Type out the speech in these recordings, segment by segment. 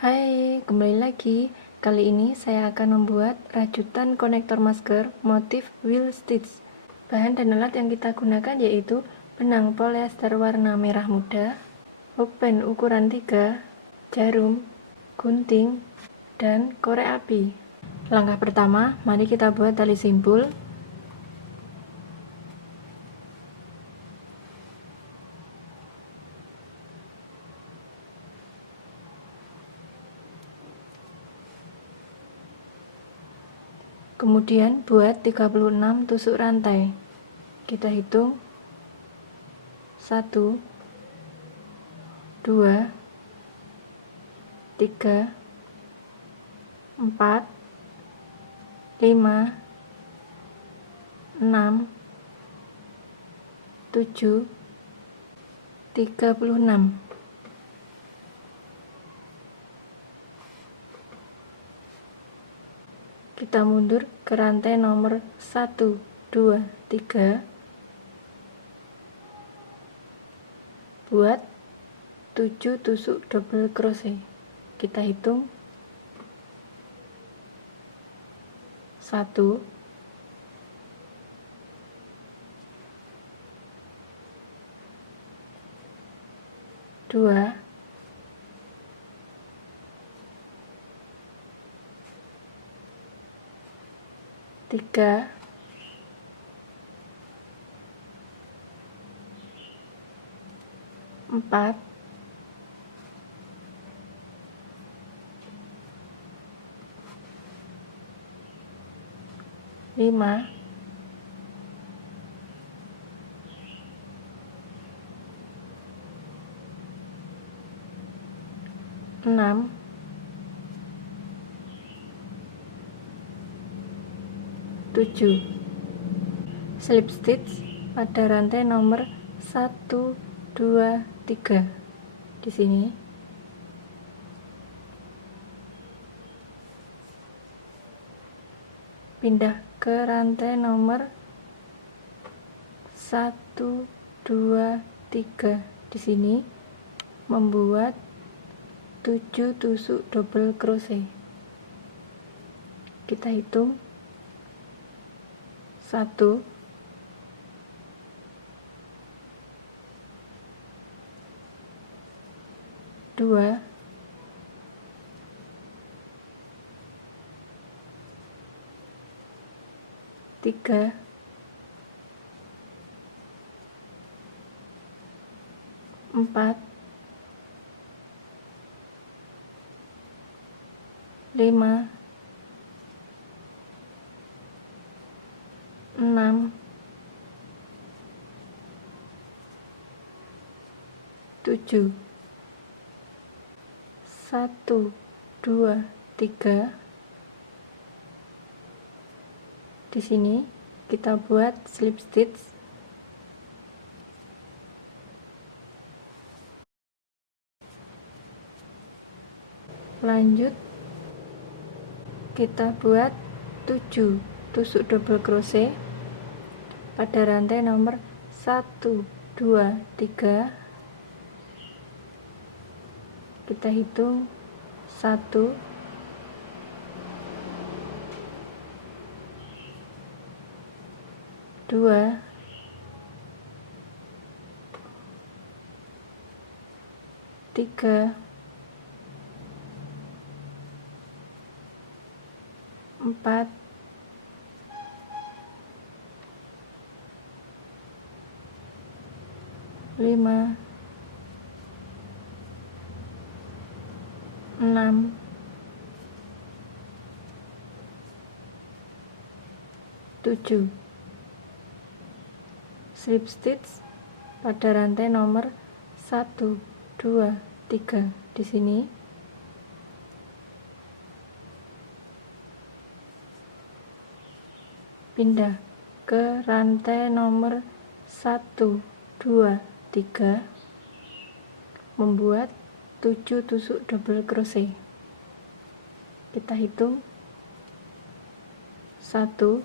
Hai, kembali lagi. Kali ini saya akan membuat rajutan konektor masker motif wheel stitch. Bahan dan alat yang kita gunakan yaitu benang polyester warna merah muda, pulpen ukuran 3, jarum, gunting, dan korek api. Langkah pertama, mari kita buat tali simpul. Kemudian buat 36 tusuk rantai. Kita hitung 1, 2, 3, 4, 5, 6, 7, 36. Kita mundur ke rantai nomor 1, 2, 3. Buat 7 tusuk double crochet. Kita hitung 1, 2, 3, 4, 5, 6, 7. Slip stitch pada rantai nomor 1, 2, 3. Di sini. Pindah ke rantai nomor 1, 2, 3. Di sini membuat 7 tusuk double crochet. Kita hitung 1, 2, 3, 4, 5, 6, 7. 1, 2, 3. Di sini kita buat slip stitch. Lanjut kita buat 7 tusuk double crochet pada rantai nomor 1, 2, 3. Kita hitung 1, 2, 3, 4, 5, 6, 7. Slip stitch pada rantai nomor 1, 2, 3. Di sini pindah ke rantai nomor 1, 2, 3, membuat 7 tusuk double crochet. Kita hitung 1,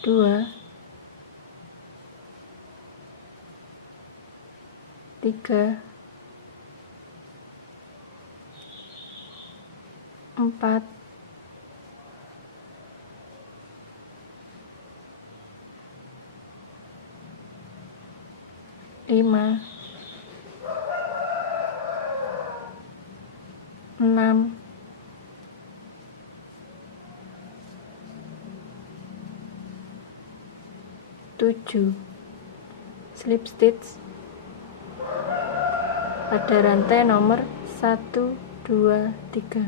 2, 3, 4, 5, 6, 7. Slip stitch pada rantai nomor 1, 2, 3.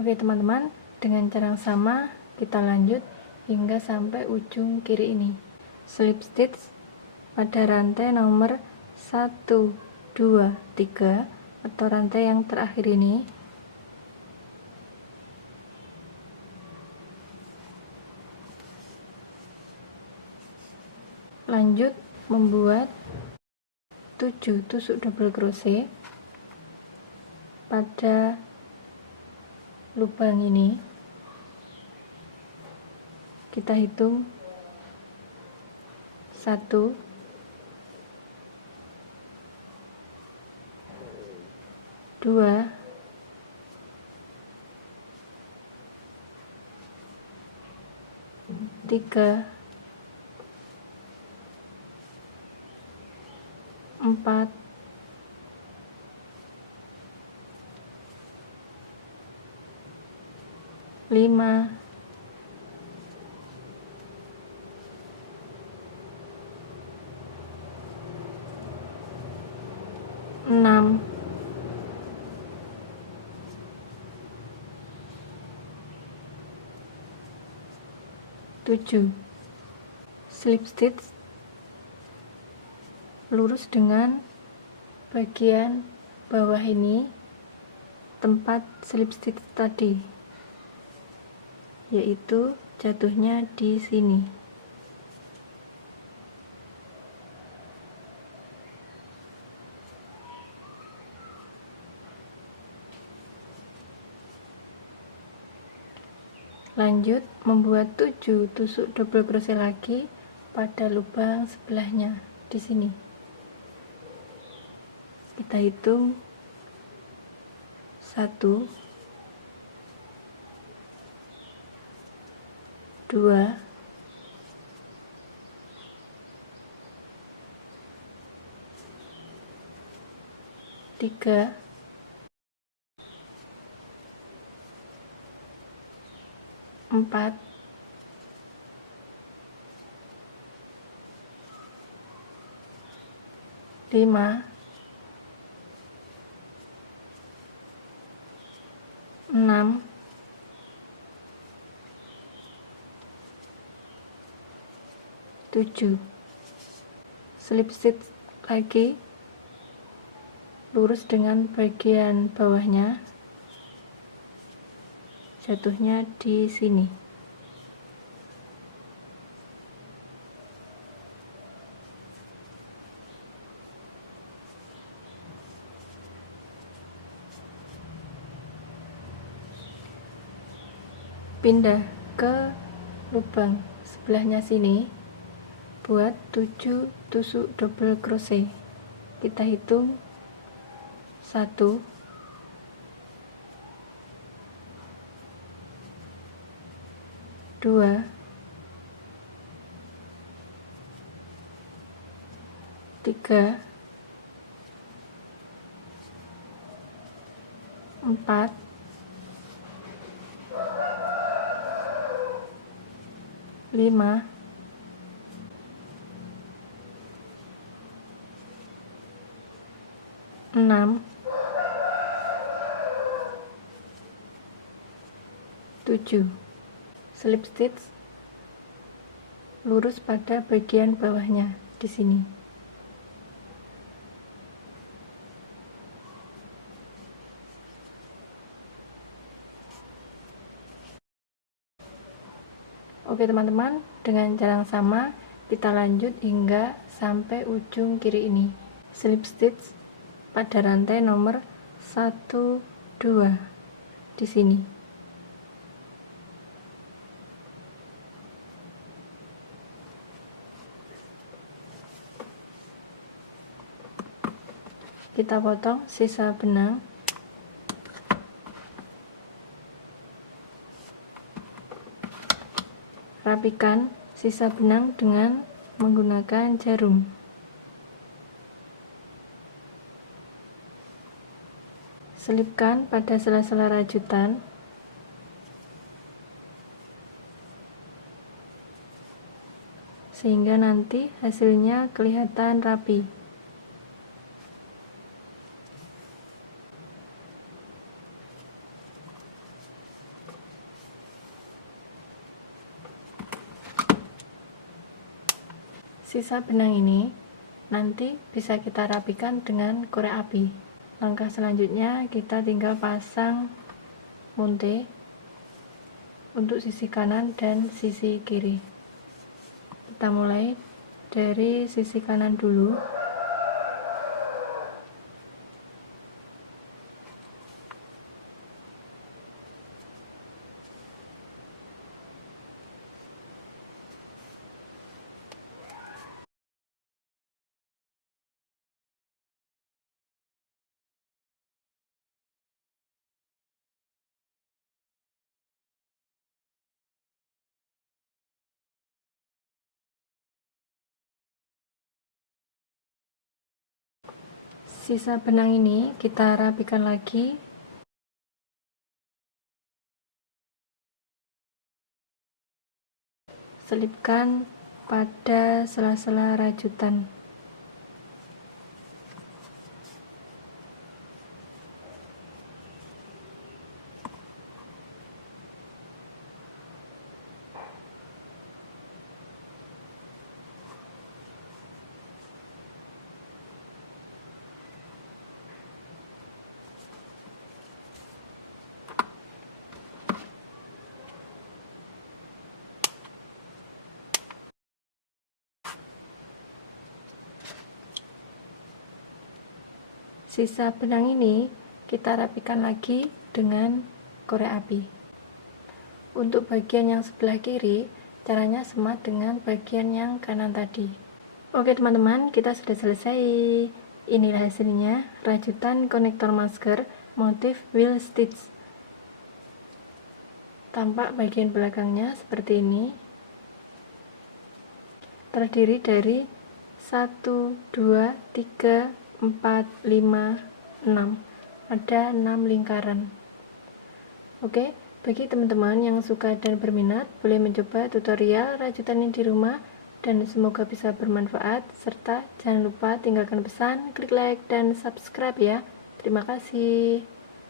Oke teman-teman, dengan cara yang sama kita lanjut hingga sampai ujung kiri ini. Slip stitch pada rantai nomor 1, 2, 3 atau rantai yang terakhir ini. Lanjut membuat 7 tusuk double crochet pada lubang ini. Kita hitung 1, 2, 3, 4, 5, 6, 7. Slip stitch lurus dengan bagian bawah ini tempat slip stitch tadi, yaitu jatuhnya di sini. Lanjut membuat 7 tusuk double crochet lagi pada lubang sebelahnya di sini. Kita hitung 1, 2, 3, 4, 5, 6, 7. Slip stitch lagi lurus dengan bagian bawahnya, jatuhnya di sini. Pindah ke lubang sebelahnya sini, buat 7 tusuk double crochet. Kita hitung 1, 2, 3, 4, 5, 6, 7. Slip stitch lurus pada bagian bawahnya di sini. Oke teman-teman, dengan cara yang sama kita lanjut hingga sampai ujung kiri ini. Slip stitch pada rantai nomor 1, 2 di sini. kita potong sisa benang. Rapikan sisa benang dengan menggunakan jarum. Selipkan pada sela-sela rajutan. Sehingga nanti hasilnya kelihatan rapi. Sisa benang ini nanti bisa kita rapikan dengan korek api. Langkah selanjutnya kita tinggal pasang munte untuk sisi kanan dan sisi kiri. Kita mulai dari sisi kanan dulu. Sisa benang ini kita rapikan lagi. Selipkan pada sela-sela rajutan. Sisa benang ini kita rapikan lagi dengan korek api. Untuk bagian yang sebelah kiri, caranya sama dengan bagian yang kanan tadi. Oke teman-teman, kita sudah selesai. Inilah hasilnya, rajutan konektor masker motif wheel stitch. Tampak bagian belakangnya seperti ini. Terdiri dari 1, 2, 3, 4, 5, 6. Ada 6 lingkaran. Oke, bagi teman-teman yang suka dan berminat, boleh mencoba tutorial rajutan ini di rumah, dan semoga bisa bermanfaat, serta jangan lupa tinggalkan pesan, klik like, dan subscribe ya. Terima kasih.